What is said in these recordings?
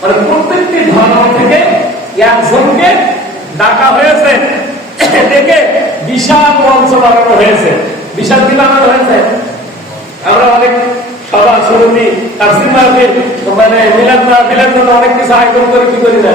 মানে প্রত্যেকটি ধর্ম থেকে একজনকে ডাকা হয়েছে। ডেকে বিশাল মঞ্চ বানানো হয়েছে। বিশাল কি হয়েছে? আমরা অনেক সভা, সমিতি, তাফসির মাহফিল মানে মিলাদ মাহফিলের অনেক কিছু আয়োজন করে কি করি না?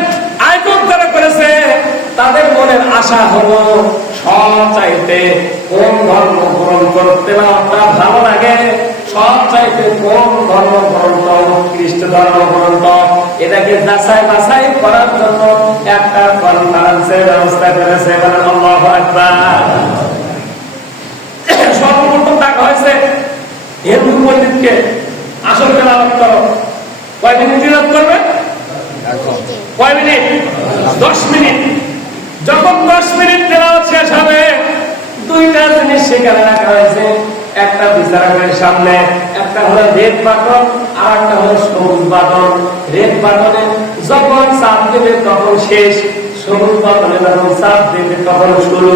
আশা হলো সব কোন ধর্ম গ্রহণ করতে আপনার ভালো লাগে, সব চাইতে কোন ধর্ম গ্রন্থ খ্রিস্ট ধর্ম গ্রন্থ এটাকে যাচাই বাছাই করার জন্য একটা কনফারেন্সের ব্যবস্থা করেছে সর্বপ্রথম হয়েছে হিন্দু পণ্ডিতকে, আসল তেলাওয়াত করো। কয় মিনিট করবে? কয় মিনিট? দশ মিনিট। যখন দশ মিনিট তেলাওয়াত শেষ হবে, দুইটা জিনিস সেখানে রাখা হয়েছে। একটা বিচারকের সামনে, একটা হলো রেড বাটন, আর একটা হলো সবুজ বাটন। রেড বাটনে যখন চাপ দেবে তখন শেষ, সবুজ বাটনে যখন চাপ দেবে তখন শুরু।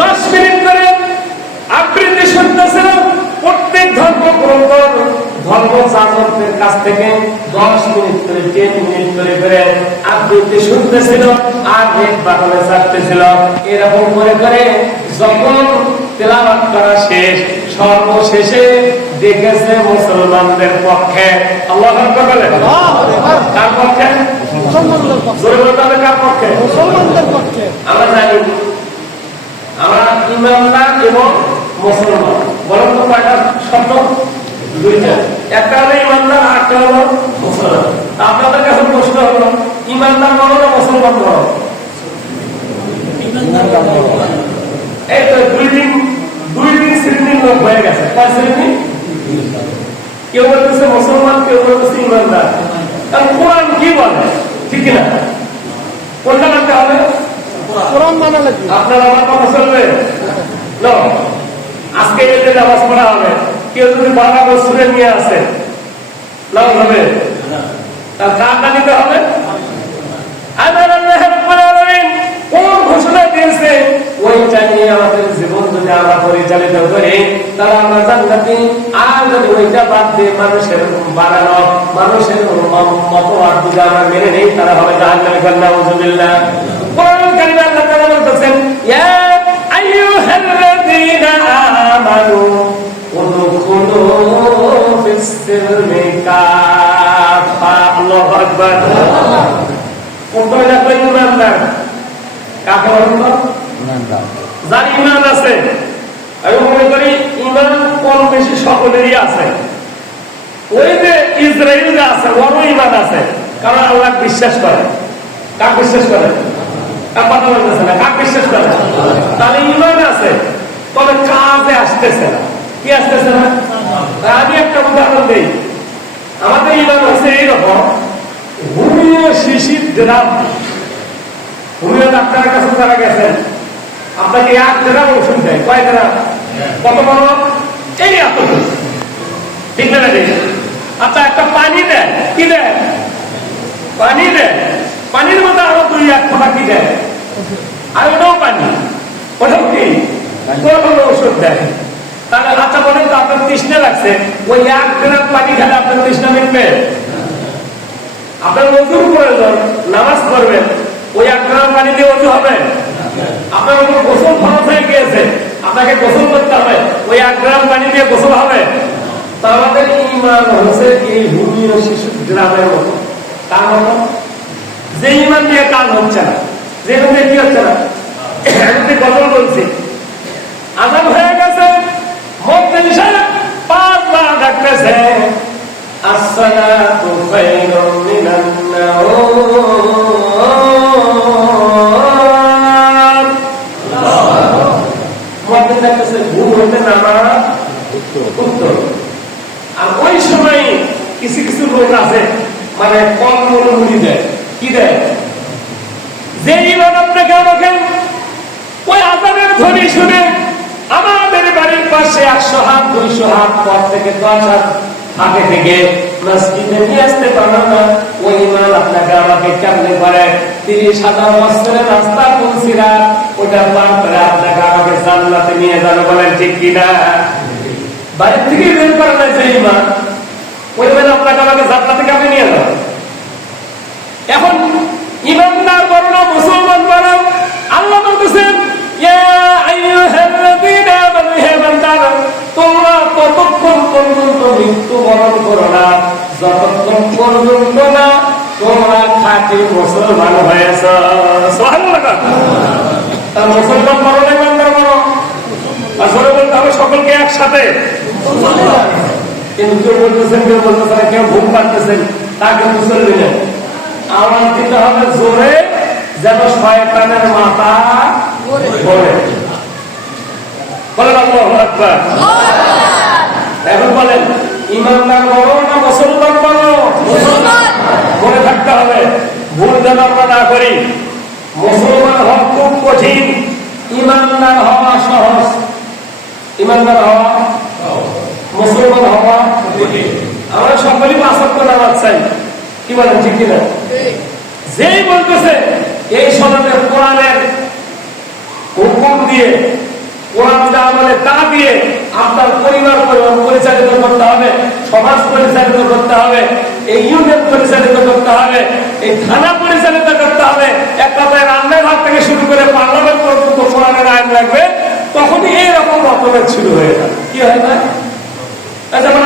দশ মিনিট করে আবৃত্তি শুনতেছিল প্রত্যেক ধর্ম গ্রন্থ ধর্ম চাচকদের কাছ থেকে দশ মিনিট করে টেন মিনিট করে করে আবৃত্তি শুনতেছিল আর এক বাটনে চাপতেছিল এরকম করে করে যখন তেলাবাদ করা শেষ সর্বশেষে দেখেছে মুসলমানদের পক্ষে। আল্লাহ বলেন। কার পক্ষে? মুসলমানদের পক্ষে। জোরে বলতে হবে কার পক্ষে? মুসলমানদের পক্ষে। আমরা জানি আমরা এবং মুসলমান। বলেন তো কয়টা শব্দ দুইটা। একটা হলো ইমানদার আর হলো মুসলমান। আপনাদের কাছে প্রশ্ন হলো ইমানদার বলো মুসলমান কেউ বলতেছে ইমানদার কারণ কোরআন কি বলে ঠিক না কোনটা মানতে হবে আপনার আমার কথা চলবে. আজকে এই নামাজ পড়া হবে কেউ যদি বাবা বছরে নিয়ে আসে নাও হবে তার কারটা নিতে হবে আমার আল্লাহ রাব্বুল আলামিন কোন ঘোষণা দিয়েছে ওইটা নিয়ে আমাদের জীবন যদি আমরা পরিচালিত করি তাহলে আমরা জান্নাতি। আর যদি ওইটা বাদ দিয়ে মানুষের বাড়ানো মানুষের মতবাদ যদি আমরা মেনে নেই তারা হবে জাহান্নামে কন্যা উজুবিল্লাহ কোরআন কারিমে আল্লাহ তাআলা বলতেছেন ইয়া আইয়ুহাল্লাযীনা আমানু উদখুলু ফিস-সিলমি কাফা আল্লাহু আকবার। কোনটা লাগবে ইমানদার। কাকে? যার ইমান আছে আমি মনে করি ইমান কম বেশি সকলেরই আছে। ওই যে ইসরায়েল যে আছে ওরও ইমান আছে, কারণ আল্লাহ বিশ্বাস করে। কাক বিশ্বাস করে? ড্রাম গেছেন। আপনাকে এক গ্রাম ওষুধ দেয়। কয় গ্রাম কত বড়? আচ্ছা পানির মধ্যে আরও দুই, এক ফোটা কি দেয় আর ওটাও পানি। ওটাও কি? ওষুধ দেয় তাহলে আচ্ছা বলেন তো আপনার তৃষ্ণা লাগছে। ওই এক গ্রাম পানি খেলে আপনার তৃষ্ণা মিটবে? আপনার অজুর প্রয়োজন, নামাজ পড়বেন। ওই এক গ্রাম পানি দিয়ে অজু হবে? আপনার গোসল খরচ হয়ে গিয়েছে। আপনাকে গোসল করতে হবে। ওই এক গ্রাম পানি দিয়ে গোসল হবে। তা আমাদের ইমান হচ্ছে এই ভূমি ও শিশু গ্রামের মতো। তার মতো? যে ইমান দিয়ে কাজ হচ্ছে না যে ইমান দিয়ে কি হচ্ছে না? আমি গজল বলছি আজান হয়ে গেছে। মধ্যে পাঁচবার ডাকতেছে আসসালাতু খায়রুম মিনান নাওম মধ্যে ডাকতেছে ঘুম হইতে নামা উত্তর আর ওই সময় কিছু কিছু লোক আছে মানে কম মনোমুড়ি দেয় কি দেয় যে ইমান আপনাকে আমাকে ওই আজানের ধ্বনি শুনে আমাদের বাড়ির পাশে একশো হাত দুইশো হাত পর থেকে দশ হাত আগে থেকে আসতে পারো না ওই ইমান আপনাকে আমাকে কেমনে করে? তিরিশ হাজার বছরের রাস্তা বলছিলা ওটা পার করে আপনাকে আমাকে জান্নাতে নিয়ে যাবে বলেন ঠিক কিনা? বাড়ির থেকে বের করা যায় যে ইমান ওই ইমান আপনাকে আমাকে জান্নাতে কেমনে নিয়ে যাবে? এখন ইমানদার বড় না মুসলমান বড় আল্লাহ বলতেছেন, ইয়া আইয়ুহাল্লাযীনা আমানু হে বান্দারা তোমরা ততক্ষণ পর্যন্ত মৃত্যুবরণ করো না। যতক্ষণ পর্যন্ত না তোমরা খাঁটি মুসলমান হয়েছ। মুসলমান বড় না বড় আসলে বলতে হবে সকলকে একসাথে। কিন্তু কেউ বলতেছেন কেউ বলতেছেন কেউ ঘুম পাচ্ছেন তা কিন্তু চলবে না আওয়াজ দিতে হবে জোরে, যেন শয়তানের মাথা ঘোরে বলেন আল্লাহু আকবার। এখন বলেন ইমানদার বড় না মুসলমান বড়? মনে থাকতে হবে ভুল যেন আমরা না করি। মুসলমান হওয়া খুব কঠিন। ইমানদার হওয়া সহজ। ইমানদার হওয়া মুসলমান হওয়া আমরা সকলেই পাঁচক্য নামাজ চাই। কি বলেন ঠিক কিনা? যেই বলতেছে এই সমাজের কোরআনের হুকুম দিয়ে কোরআন বলে পরিচালিত করতে হবে তখনই এইরকম শুরু হয়ে যায় কি হয় না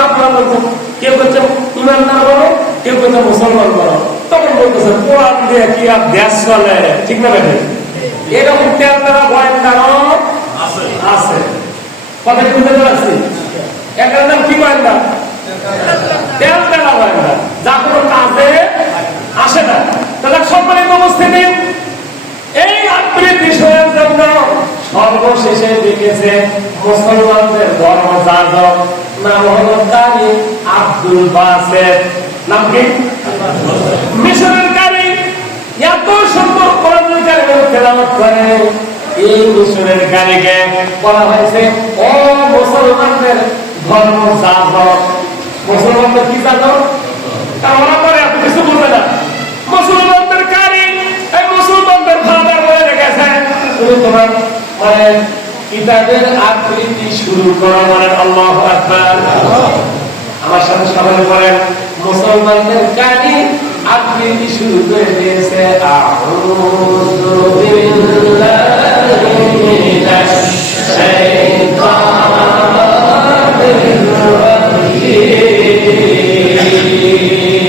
আপনারা বলছেন, কেউ বলছে কেউ বলছে মুসলমান বড় তখন বলতেছে কোরআন দিয়ে কি আর দেশ চলে? ঠিক না এরকম তেল দ্বারা ভয়ের কারণ আছে। কথা বুঝতে পারছি? এটার নাম কি করেন না? তেল তেলা যা কোনো কাজে আসে না। তাহলে সম্মানিত উপস্থিতি, এই আত্মীয় বিষয়ের জন্য সর্বশেষে লিখেছে মুসলমানদের ধর্ম যাজক, নাম হলো কারি আব্দুল বাসের। নাম কি? মিশরের কারি এত সুন্দর কারিমের তেলাওয়াত করে। এই মিশরের কারিকে বলা হয়েছে ও মুসলমানদের ধর্ম যাজক। মুসলমানদের কি যাজক? তা ওরা করে এত কিছু বুঝে না মুসলমানদের কারি এই মুসলমানদের ফাদার বলে রেখেছে তুমি তোমার মানে কিতাবের আকৃতি শুরু করো মানে আল্লাহ আকবার। আমার সাথে সবাই বলেন মুসলমানদের কারি আকৃতি শুরু করে দিয়েছে, আউযু الشيطان الرجيم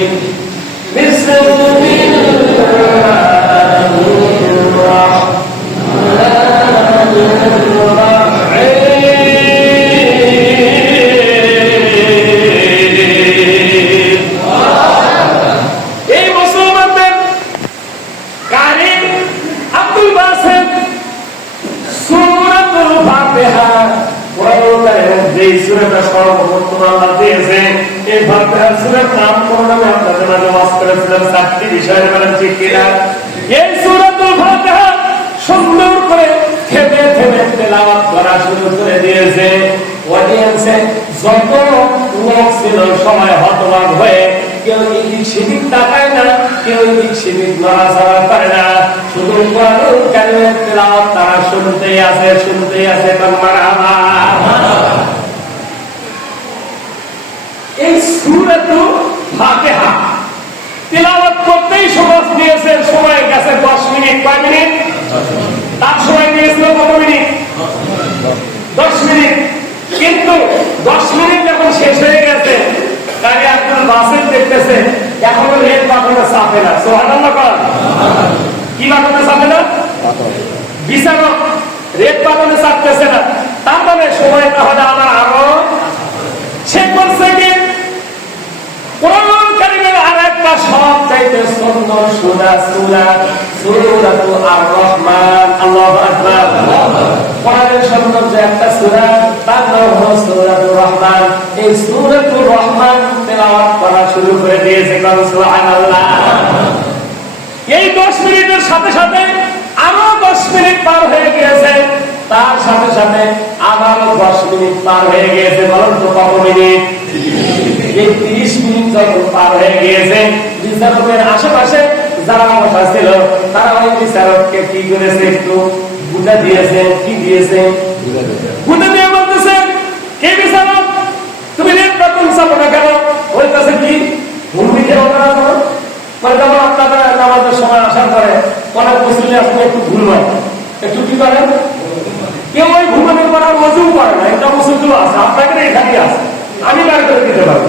চারটি বিষয়ের বেলা ঠিক কিনা? এই সূরাতুল ফাতিহা সুন্দর করে থেমে থেমে তেলাওয়াত করা শুরু করে দিয়েছে। অডিয়েন্সে যত লোক ছিল, সবাই হতবাক হয়ে কেউ এদিক সেদিক তাকায় না, কেউ নড়াচড়া করে না। শুধু কারিমের তেলাওয়াত তারা শুনতেই আছে শুনতেই আছে আমার এই তেলাওয়াত করতেই সমাজ নিয়েছে সময় গেছে 10 মিনিট, কয় মিনিট? তার সময় নিয়েছিল কত মিনিট? দশ মিনিট। কিন্তু দশ মিনিট যখন শেষ হয়ে গেছে, গাড়ি আপনার বাসের দেখতেছে, এখনও রেল বাটনে চাপে না। সোহানাল্লাহ কর কি বাটনে চাপে না? বিচারক রেড বাটনে চাপতেছে না। তার মানে সময় তাহলে আমার আরও। সে করছে কি? আর একটা সব চাইতে সুন্দর সুরা সুরা সুরাতু আর রহমান, আল্লাহু আকবার। কোরআনের সৌন্দর্য একটা সূরা, তার নাম হলো সূরাতুর রহমান। এই সূরাতুর রহমান তেলাওয়াত করা শুরু করে দিয়েছে কারণ সুবহানাল্লাহ। এই 10 মিনিটের সাথে সাথে আরও 10 মিনিট পার হয়ে গিয়েছে। তার সাথে সাথে আবারও 10 মিনিট পার হয়ে গিয়েছে। বলুন তো কত মিনিট? এই 30 মিনিট যখন পার হয়ে গিয়েছে। বিচারকের আশেপাশে যারা বসা ছিল তারা ওই বিচারককে কি করেছে একটু বুঝা দিয়েছে কি দিয়েছে? বুঝে দিয়ে বলতেছে কে বিচারক তুমি রেট চাপো না কেন বলতেছে কি? ভূমি খেয়ে করো মানে যেমন আপনারা নামাজের সময় আসার পরে অনেক মুসলিম আসলে একটু ভুল হয় একটু কি করেন কেউ ওই ঘুমানোর পর করে না। একটা মুসলিম আছে আপনাকে এখানে আছে। আমি বার করে দিতে পারব।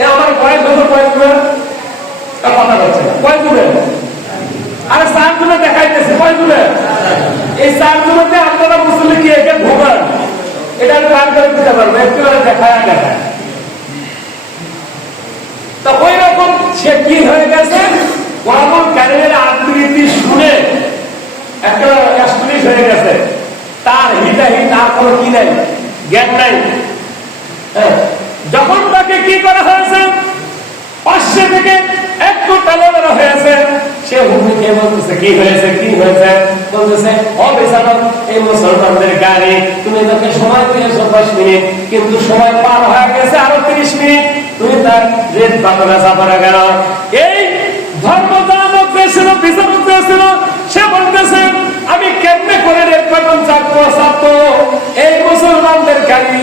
এ আমার কয়েক বছর কয়েক কথা হচ্ছে কয়েক আরে গুলো দেখাইতেছে কয়েক এই গুলোতে আপনারা মুসলিম কি একে ঘুমান এটা আমি দিতে পারব দেখায় দেখায়। তা ওই রকম সে কি হয়ে গেছে? আবৃত্তি শুনে একটা অ্যাস্টনিশ হয়ে গেছে। তার হিতাহি তার কোনো কি নাই? জ্ঞান নাই? হ্যাঁ, যখন তাকে কি করা হয়েছে, পাশে থেকে একটু টালানো হয়েছে, সে বলতেছে, কি হয়েছে কি হয়েছে? বলতেছে অবিচারক এই মুসলমানদের গাড়ি, তুমি সময় দিয়েছ মিনিট, কিন্তু সময় পার হয়ে গেছে আরও মিনিট। তুমি তার রেট গেল। এই আমি কেমনে করে রেট এই মুসলমানদের গাড়ি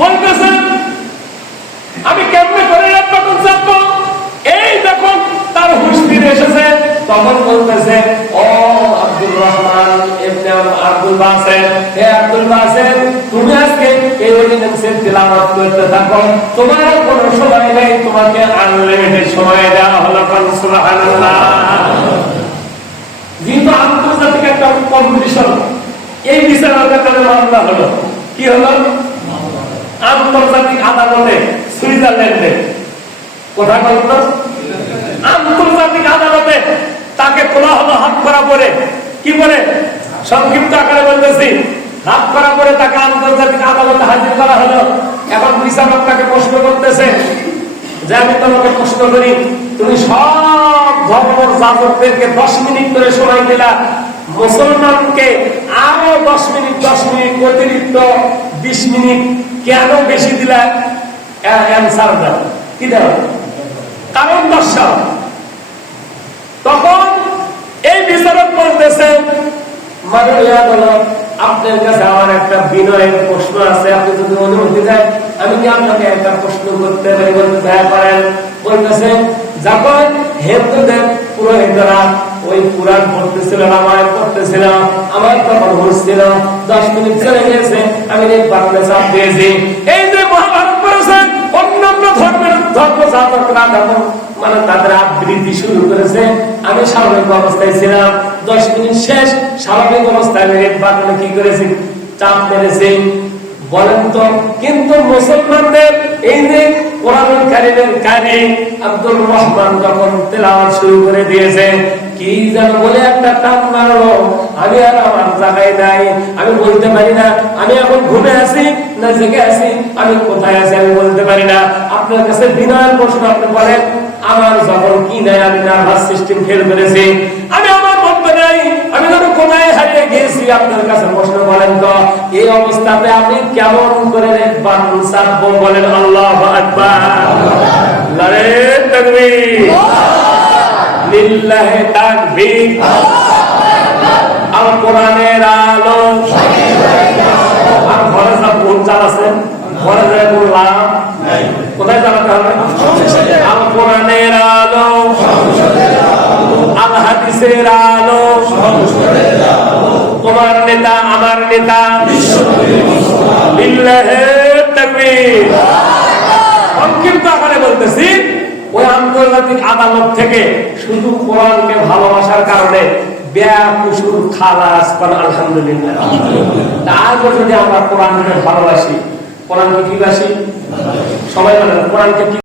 বলতেছেন আমি কেমনে করে এক বাটন এই দেখুন তার হুশ এসেছে, তখন বলতেছে, ও আব্দুল রহমান এমনি আব্দুল বাসেন হে আব্দুল বাসেন তুমি আজকে এই অর্ডিন্যান্সের তেলাওয়াত করতে থাকো। তোমার কোনো সময় নেই, তোমাকে আনলিমিটেড সময় দেওয়া হলো কারণ সুবহানাল্লাহ। যেহেতু আন্তর্জাতিক একটা কম্পিটিশন এই বিচারকের কাছে মামলা হলো। কি হলো? আন্তর্জাতিক আদালতে সুইজারল্যান্ডে। কোথায় বলতো আন্তর্জাতিক আদালতে তাকে তোলা হলো হাত করা পরে কি বলে? সংক্ষিপ্ত আকারে বলতেছি। হাত করা পরে তাকে আন্তর্জাতিক আদালতে হাজির করা হলো। এখন বিচারক তাকে প্রশ্ন করতেছে যে, আমি তোমাকে প্রশ্ন করি, তুমি সব ধর্মর যাজকদেরকে দশ মিনিট করে সময় দিলা। মুসলমানকে আরও দশ মিনিট দশ মিনিট অতিরিক্ত বিশ মিনিট কেন বেশি দিলা অ্যান্সার দাও কি দাও কারণ দর্শাও তখন এই বিচারক বলতেছে আপনার কাছে আমার একটা বিনয়ের প্রশ্ন আছে। আপনি যদি অনুমতি দেন, আমি কি আপনাকে একটা প্রশ্ন করতে পারি? বলতে হ্যাঁ পারেন বলতেছে, যখন হিন্দুদের পুরোহিতরা ওই পুরাণ পড়তেছিল, রামায়ণ পড়তেছিল, আমার তখন দশ মিনিট চলে গেছে, আমি এই বাংলা চাপ দিয়েছি। এই যে মহাভারত অন্যান্য ধর্মের ধর্ম মানে তাদের আবৃত্তি শুরু করেছে। আমি স্বাভাবিক অবস্থায় ছিলাম। দশ মিনিট শেষ, স্বাভাবিক অবস্থায় আমি রেড বাটনে কি করেছি? চাপ মেরেছি। বলেন তো, কিন্তু মুসলমানদের এই যে কোরআন কারিমের কারি আব্দুল রহমান যখন তেলাওয়াত শুরু করে দিয়েছে আমি আমি বলতে পারি না, আমি এখন ঘুমে আছি না জেগে আছি, আমি কোথায় আছি আমি বলতে পারি না। আপনার কাছে বিনয়ের প্রশ্ন আপনি বলেন আমার যখন কি নাই, আমি নার্ভাস সিস্টেম ফেল করেছি আমি আমি হারিয়ে গিয়েছি, আপনার কাছে প্রশ্ন করেন তো। এই অবস্থাতে আপনি কেমন করে বান সাব্য বলেন, আল্লাহ আকবার। লিল্লাহি কোরআনের আলো। আর ঘরে সব কোন চালাছে ঘরে যায় বললাম কোথায় চালাতে হবে আল কোরআনের আলো। আল হাদিসের আলো। তোমার নেতা, আমার নেতা। লিল্লাহে তাকবীর। সংক্ষিপ্ত আকারে বলতেছি। ওই আন্তর্জাতিক আদালত থেকে শুধু কোরআনকে ভালোবাসার কারণে আলহামদুলিল্লাহ। তারপর যদি আমরা কোরআনকে ভালোবাসি, কোরআনকে কি বাসি? সবাই কোরআনকে